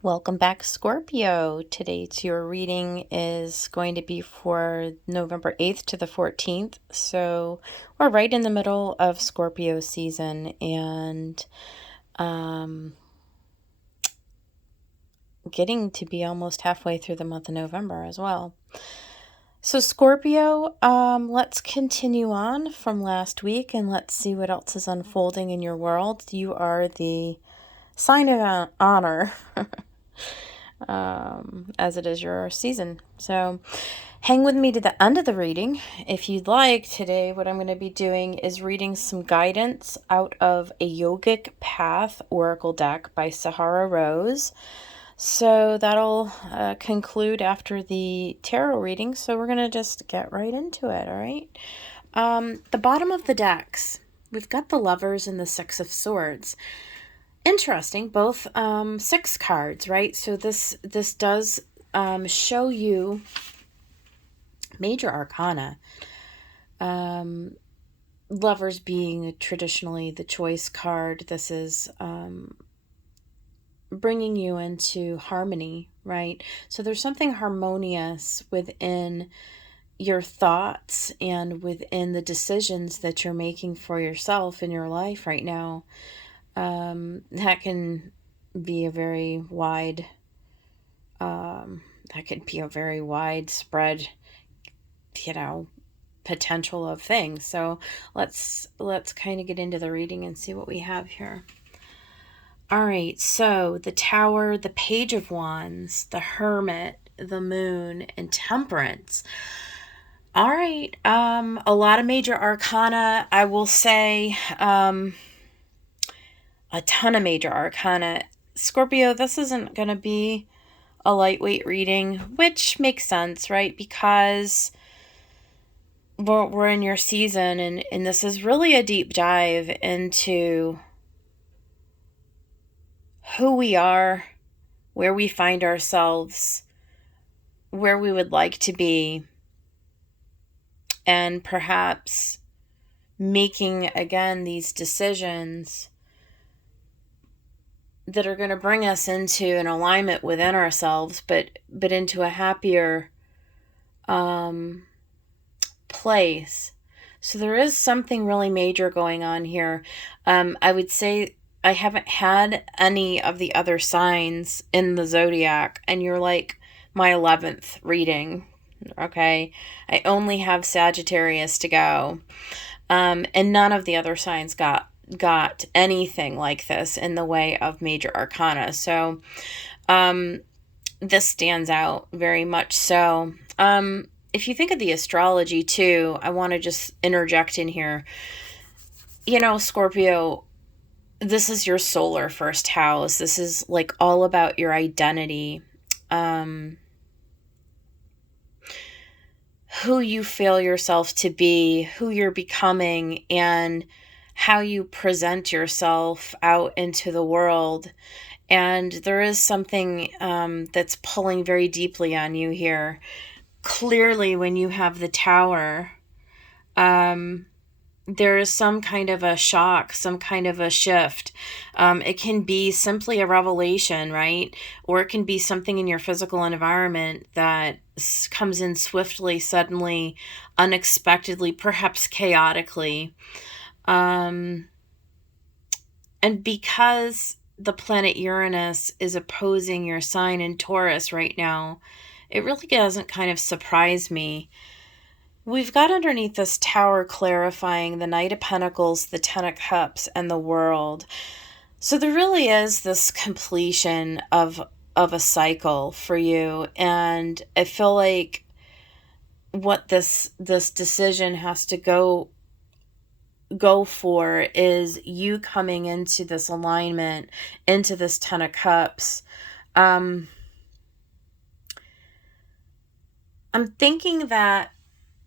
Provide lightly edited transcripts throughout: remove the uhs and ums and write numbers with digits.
Welcome back, Scorpio. Today's your reading is going to be for November 8th to the 14th. So we're right in the middle of Scorpio season and getting to be almost halfway through the month of November as well. So Scorpio, let's continue on from last week and let's see what else is unfolding in your world. You are the sign of honor. As it is your season. So hang with me to the end of the reading. If you'd like, today what I'm going to be doing is reading some guidance out of a Yogic Path Oracle deck by Sahara Rose. So that'll conclude after the tarot reading. So we're going to just get right into it, all right? The bottom of the decks, we've got the Lovers and the Six of Swords. Interesting, both six cards, right? So this does show you major arcana. Lovers being traditionally the choice card. This is bringing you into harmony, right? So there's something harmonious within your thoughts and within the decisions that you're making for yourself in your life right now. That can be a very wide, that could be a very widespread, potential of things. So let's kind of get into the reading and see what we have here. All right, so the Tower, the Page of Wands, the Hermit, the Moon, and Temperance. All right, a lot of major arcana. I will say, a ton of major arcana. Scorpio, this isn't going to be a lightweight reading, which makes sense, right? Because we're in your season, and this is really a deep dive into who we are, where we find ourselves, where we would like to be, and perhaps making, again, these decisions that are going to bring us into an alignment within ourselves, but into a happier place. So there is something really major going on here. I would say I haven't had any of the other signs in the zodiac, and you're like my 11th reading. Okay, I only have Sagittarius to go, and none of the other signs got anything like this in the way of major arcana. So this stands out very much so. If you think of the astrology too, I want to just interject in here. Scorpio, this is your solar first house. This is like all about your identity. Who you feel yourself to be, who you're becoming, and how you present yourself out into the world. And there is something that's pulling very deeply on you here. Clearly, when you have the Tower, there is some kind of a shock, some kind of a shift. It can be simply a revelation, right? Or it can be something in your physical environment that comes in swiftly, suddenly, unexpectedly, perhaps chaotically. And because the planet Uranus is opposing your sign in Taurus right now, it really doesn't kind of surprise me. We've got underneath this Tower clarifying the Knight of Pentacles, the Ten of Cups, and the World. So there really is this completion of a cycle for you. And I feel like what this decision has to go for is you coming into this alignment, into this Ten of Cups. I'm thinking that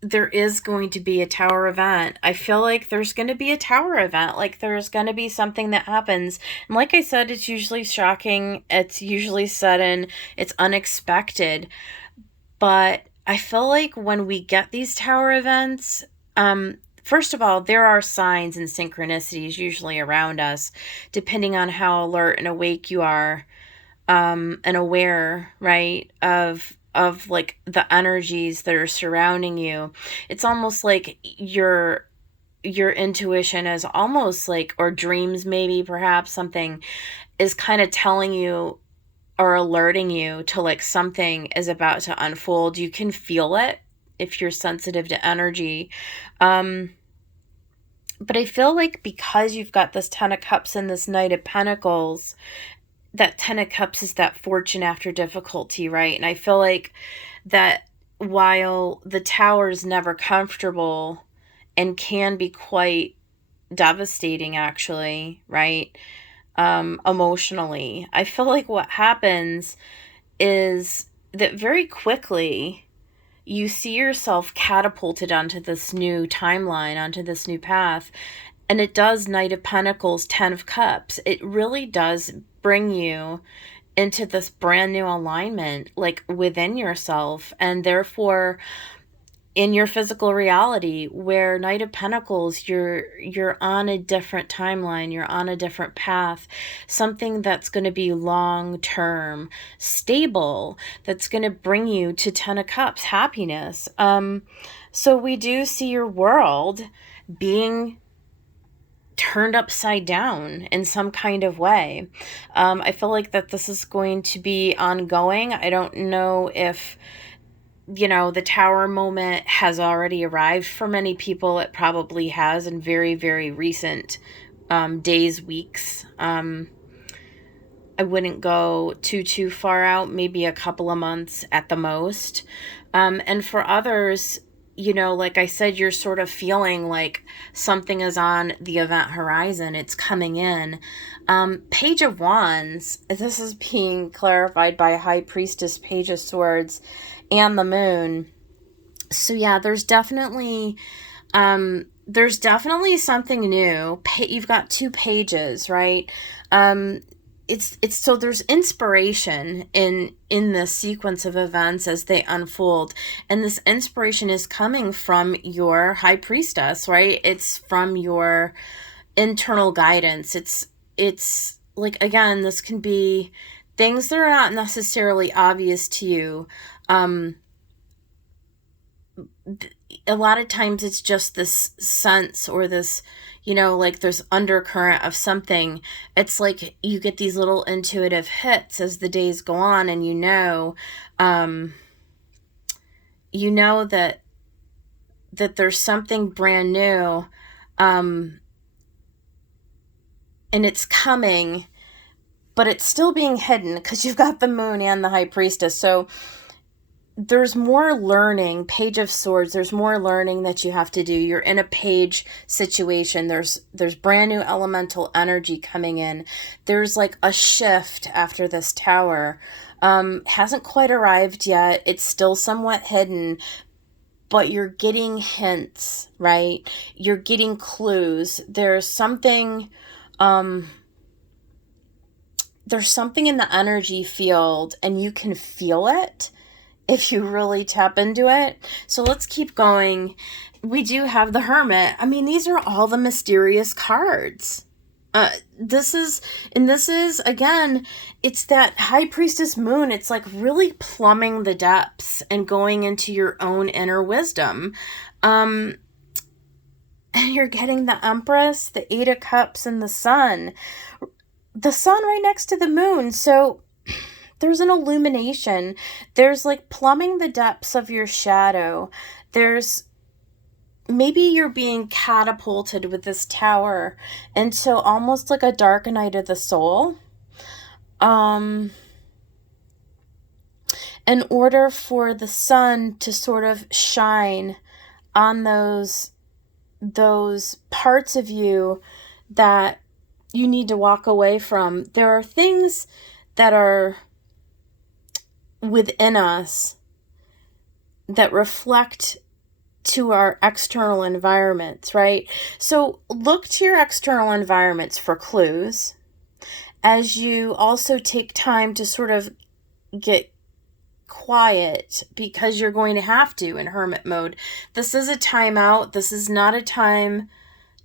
there is going to be a Tower event. I feel like there's going to be a Tower event. Like there's going to be something that happens. And like I said, it's usually shocking. It's usually sudden. It's unexpected. But I feel like when we get these Tower events, first of all, there are signs and synchronicities usually around us, depending on how alert and awake you are. and aware, right, of like the energies that are surrounding you. It's almost like your intuition is almost like, or dreams maybe, perhaps something is kind of telling you or alerting you to like something is about to unfold. You can feel it if you're sensitive to energy. But I feel like because you've got this Ten of Cups and this Knight of Pentacles, that Ten of Cups is that fortune after difficulty, right? And I feel like that while the Tower is never comfortable and can be quite devastating, actually, right? Emotionally, I feel like what happens is that very quickly you see yourself catapulted onto this new timeline, onto this new path. And it does, Knight of Pentacles, Ten of Cups. It really does bring you into this brand new alignment, like within yourself. And therefore, in your physical reality, where Knight of Pentacles, you're on a different timeline, you're on a different path, something that's going to be long term, stable, that's going to bring you to Ten of Cups, happiness. So we do see your world being turned upside down in some kind of way. I feel like that this is going to be ongoing. I don't know if the Tower moment has already arrived for many people. It probably has in very, very recent days, weeks. I wouldn't go too far out, maybe a couple of months at the most. And for others, like I said, you're sort of feeling like something is on the event horizon. It's coming in. Page of Wands, this is being clarified by High Priestess, Page of Swords, and the Moon. So yeah, there's definitely something new. You've got 2 pages, right? It's so there's inspiration in this sequence of events as they unfold, and this inspiration is coming from your High Priestess, right? It's from your internal guidance. It's like, again, this can be things that are not necessarily obvious to you. A lot of times it's just this sense or this, like there's undercurrent of something. It's like you get these little intuitive hits as the days go on, and that there's something brand new, and it's coming, but it's still being hidden because you've got the Moon and the High Priestess. So there's more learning. Page of Swords, there's more learning that you have to do. You're in a page situation. There's brand new elemental energy coming in. There's like a shift after this Tower. Hasn't quite arrived yet. It's still somewhat hidden, but you're getting hints, right? You're getting clues. There's something in the energy field, and you can feel it if you really tap into it. So let's keep going. We do have the Hermit. I mean, these are all the mysterious cards. This is again, it's that High Priestess Moon. It's like really plumbing the depths and going into your own inner wisdom. And you're getting the Empress, the Eight of Cups, and the Sun. The Sun right next to the Moon. So there's an illumination. There's like plumbing the depths of your shadow. There's maybe you're being catapulted with this Tower into almost like a dark night of the soul. In order for the sun to sort of shine on those parts of you that you need to walk away from. There are things that are within us that reflect to our external environments, right? So look to your external environments for clues as you also take time to sort of get quiet, because you're going to have to in hermit mode. This is a timeout. This is not a time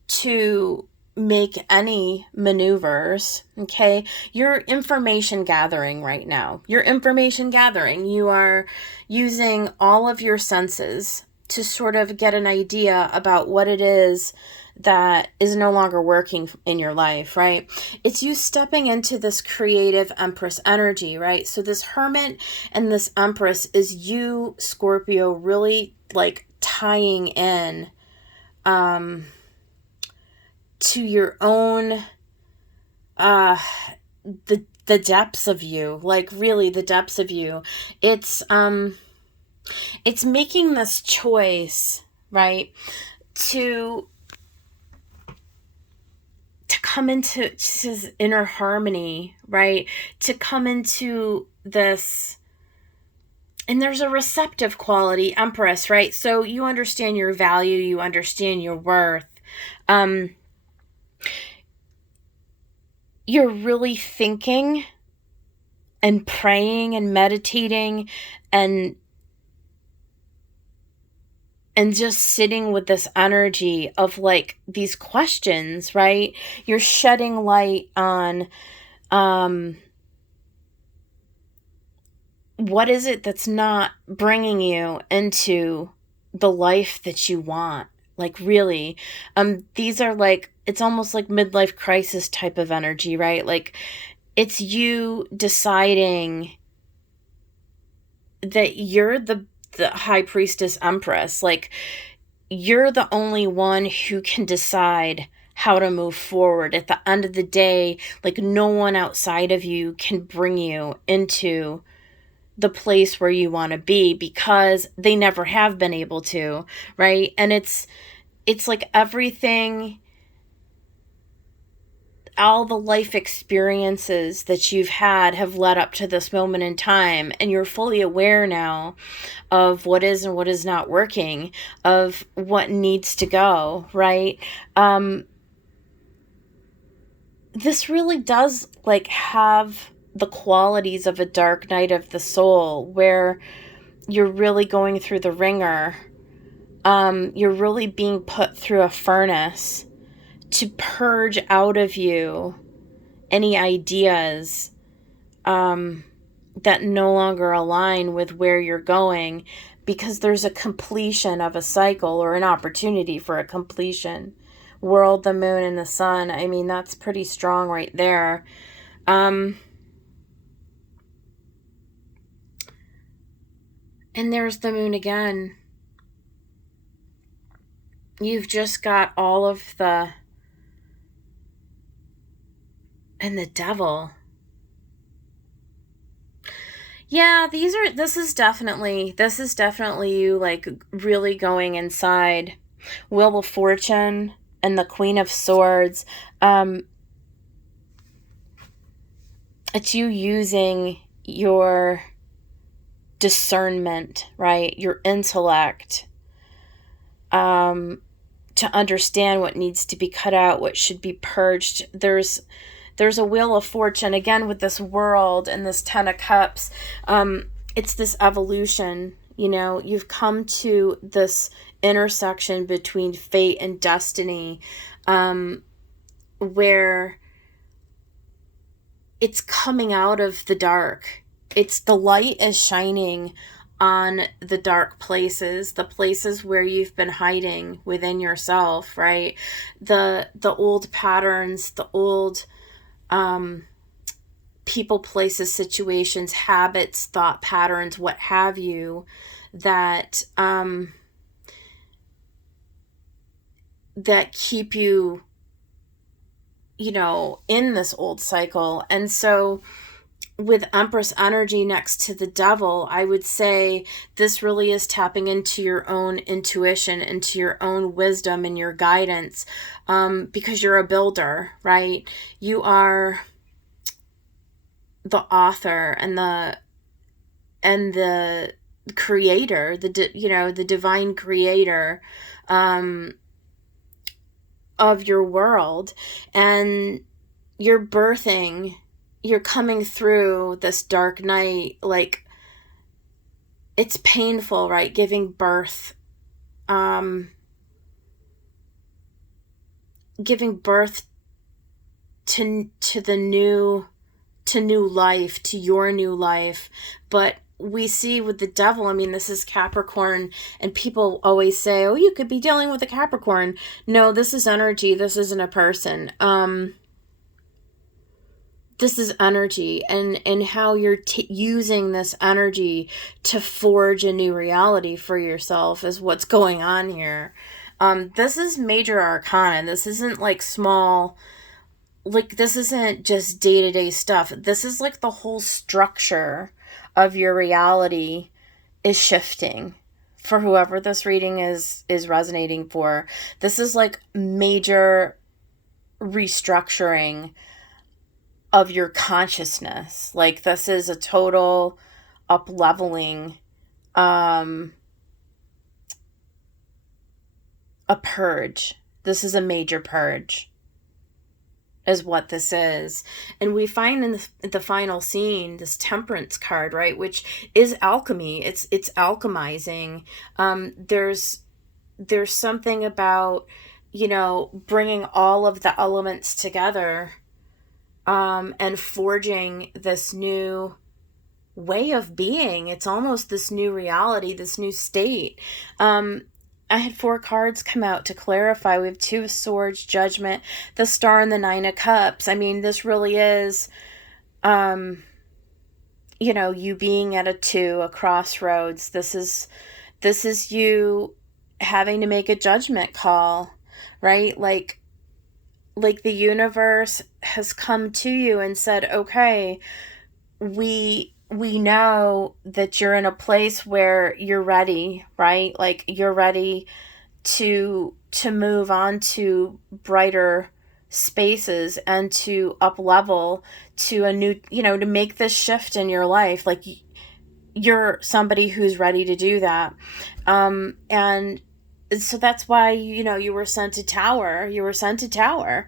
to make any maneuvers, okay? You're information gathering right now. You're information gathering. You are using all of your senses to sort of get an idea about what it is that is no longer working in your life, right? It's you stepping into this creative Empress energy, right? So this Hermit and this Empress is you, Scorpio, really like tying in to your own the depths of you, like really the depths of you. It's making this choice, right, to come into this inner harmony, right, to come into this. And there's a receptive quality, Empress, right? So you understand your value, you understand your worth. You're really thinking and praying and meditating and just sitting with this energy of like these questions, right? You're shedding light on what is it that's not bringing you into the life that you want. Like really, these are like, it's almost like midlife crisis type of energy, right? Like it's you deciding that you're the high priestess Empress. Like you're the only one who can decide how to move forward. At the end of the day, like no one outside of you can bring you into the place where you want to be because they never have been able to, right? And it's like everything, all the life experiences that you've had have led up to this moment in time, and you're fully aware now of what is and what is not working, of what needs to go, right? This really does like have the qualities of a dark night of the soul where you're really going through the ringer. You're really being put through a furnace to purge out of you any ideas that no longer align with where you're going, because there's a completion of a cycle or an opportunity for a completion. World, the moon, and the sun. I mean, that's pretty strong right there. And there's the moon again. You've just got all of the... and the devil. Yeah, this is definitely you like really going inside. Wheel of Fortune and the Queen of Swords. It's you using your discernment, right? Your intellect, to understand what needs to be cut out, what should be purged. There's a Wheel of Fortune, again, with this world and this Ten of Cups. It's this evolution, you know, you've come to this intersection between fate and destiny, where it's coming out of the dark. It's the light is shining on the dark places, the places where you've been hiding within yourself, right? The old patterns, the old people, places, situations, habits, thought patterns, what have you, that that keep you, you know, in this old cycle. And so with Empress energy next to the devil, I would say this really is tapping into your own intuition, into your own wisdom and your guidance, because you're a builder, right? You are the author and the creator, the divine creator of your world, and you're coming through this dark night. Like, it's painful, right? Giving birth giving birth to the new, to new life, to your new life. But we see with the devil, I mean, this is Capricorn, and people always say, oh, you could be dealing with a Capricorn. No, this is energy. This isn't a person. This is energy, and how you're using this energy to forge a new reality for yourself is what's going on here. This is major arcana. This isn't like small, like, this isn't just day-to-day stuff. This is like the whole structure of your reality is shifting for whoever this reading is resonating for. This is like major restructuring of your consciousness. Like, this is a total up-leveling, a purge. This is a major purge, is what this is. And we find in the final scene this Temperance card, right, which is alchemy. It's alchemizing. There's something about, bringing all of the elements together, and forging this new way of being. It's almost this new reality, this new state. I had 4 cards come out to clarify. We have 2 of Swords, Judgment, the Star, and the 9 of Cups. I mean, this really is, you being at a 2, a crossroads. This is you having to make a judgment call, right? Like the universe has come to you and said, okay, we know that you're in a place where you're ready, right? Like, you're ready to move on to brighter spaces and to up level to a new, to make this shift in your life. Like, you're somebody who's ready to do that. And so that's why, you were sent to Tower. You were sent to Tower.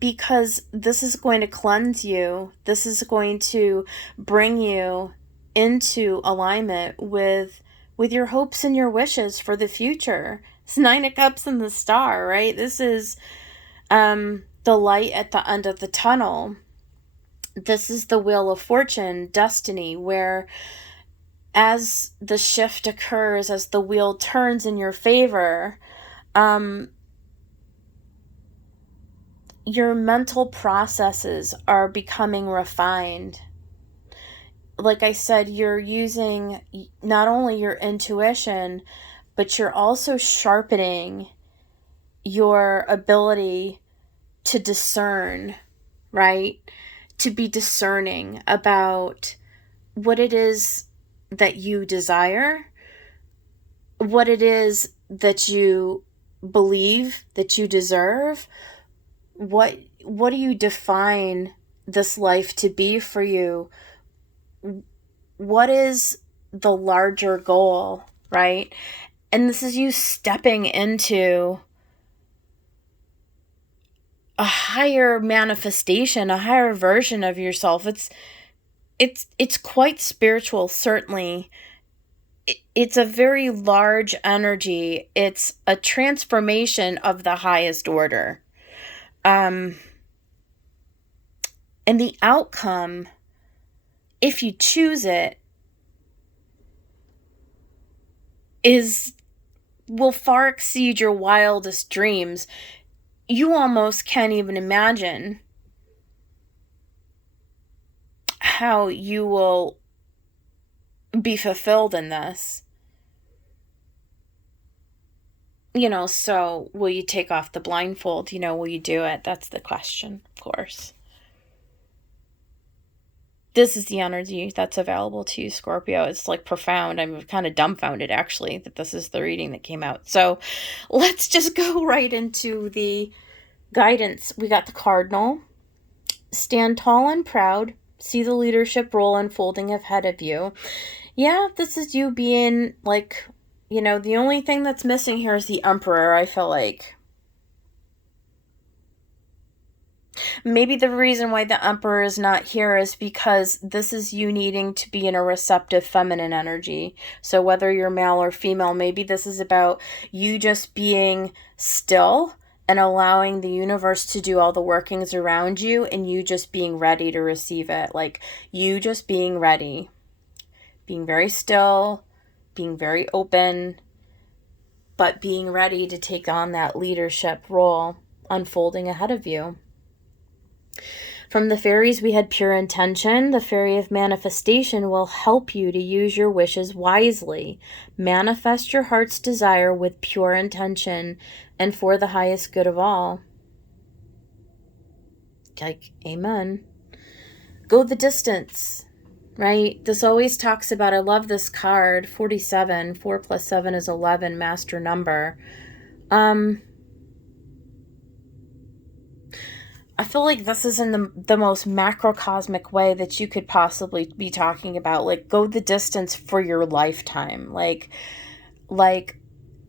Because this is going to cleanse you. This is going to bring you into alignment with your hopes and your wishes for the future. It's 9 of Cups and the Star, right? This is the light at the end of the tunnel. This is the Wheel of Fortune, destiny, where as the shift occurs, as the wheel turns in your favor, your mental processes are becoming refined. Like I said, you're using not only your intuition, but you're also sharpening your ability to discern, right? To be discerning about what it is that you desire, what it is that you believe that you deserve. What do you define this life to be for you? What is the larger goal, right? And this is you stepping into a higher manifestation, a higher version of yourself. It's quite spiritual, certainly. It's a very large energy. It's a transformation of the highest order. And the outcome, if you choose it, will far exceed your wildest dreams. You almost can't even imagine how you will be fulfilled in this. So will you take off the blindfold? Will you do it? That's the question, of course. This is the energy that's available to you, Scorpio. It's like profound. I'm kind of dumbfounded, actually, that this is the reading that came out. So let's just go right into the guidance. We got the Cardinal. Stand tall and proud. See the leadership role unfolding ahead of you. Yeah, this is you being like, the only thing that's missing here is the Emperor, I feel like. Maybe the reason why the Emperor is not here is because this is you needing to be in a receptive feminine energy. So whether you're male or female, maybe this is about you just being still and allowing the universe to do all the workings around you, and you just being ready to receive it. Like, you just being ready, being very still, being very open, but being ready to take on that leadership role unfolding ahead of you. From the fairies, we had pure intention. The fairy of manifestation will help you to use your wishes wisely. Manifest your heart's desire with pure intention and for the highest good of all. Like, amen. Go the distance, right? This always talks about, I love this card, 47, 4 plus 7 is 11, master number. I feel like this is in the most macrocosmic way that you could possibly be talking about. Like, go the distance for your lifetime. Like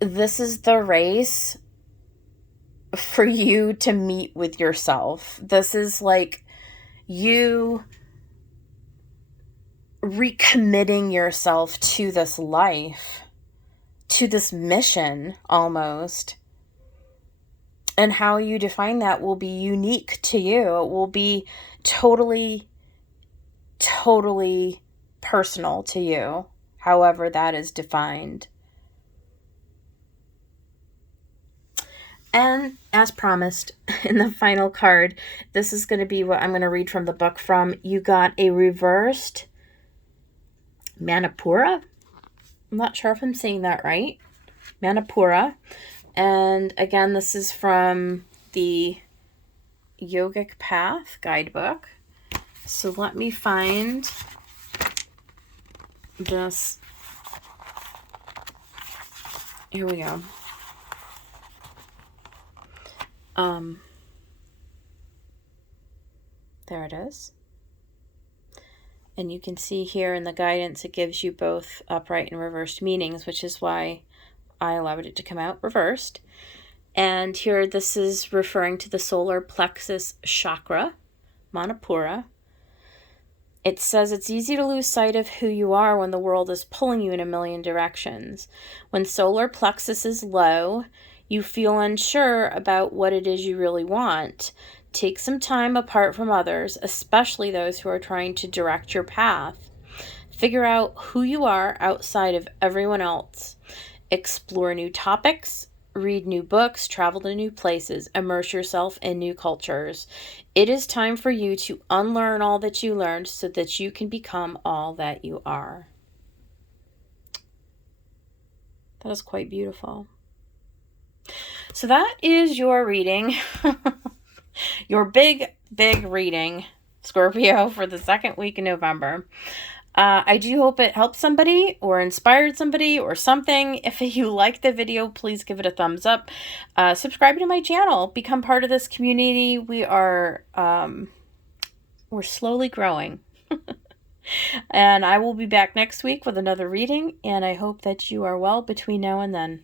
this is the race for you to meet with yourself. This is like you recommitting yourself to this life, to this mission almost. And how you define that will be unique to you. It will be totally, totally personal to you, however that is defined. And as promised, in the final card, this is going to be what I'm going to read from the book from. You got a reversed Manipura. I'm not sure if I'm saying that right. Manipura. And again, this is from the Yogic Path guidebook. So let me find this. Here we go. There it is. And you can see here in the guidance, it gives you both upright and reversed meanings, which is why I allowed it to come out reversed. And here, this is referring to the solar plexus chakra, Manipura. It says it's easy to lose sight of who you are when the world is pulling you in a million directions. When solar plexus is low, you feel unsure about what it is you really want. Take some time apart from others, especially those who are trying to direct your path. Figure out who you are outside of everyone else. Explore new topics, read new books, travel to new places, immerse yourself in new cultures. It is time for you to unlearn all that you learned so that you can become all that you are. That is quite beautiful. So that is your reading. Your big, big reading, Scorpio, for the second week in November. I do hope it helped somebody or inspired somebody or something. If you liked the video, please give it a thumbs up. Subscribe to my channel. Become part of this community. We're slowly growing. And I will be back next week with another reading. And I hope that you are well between now and then.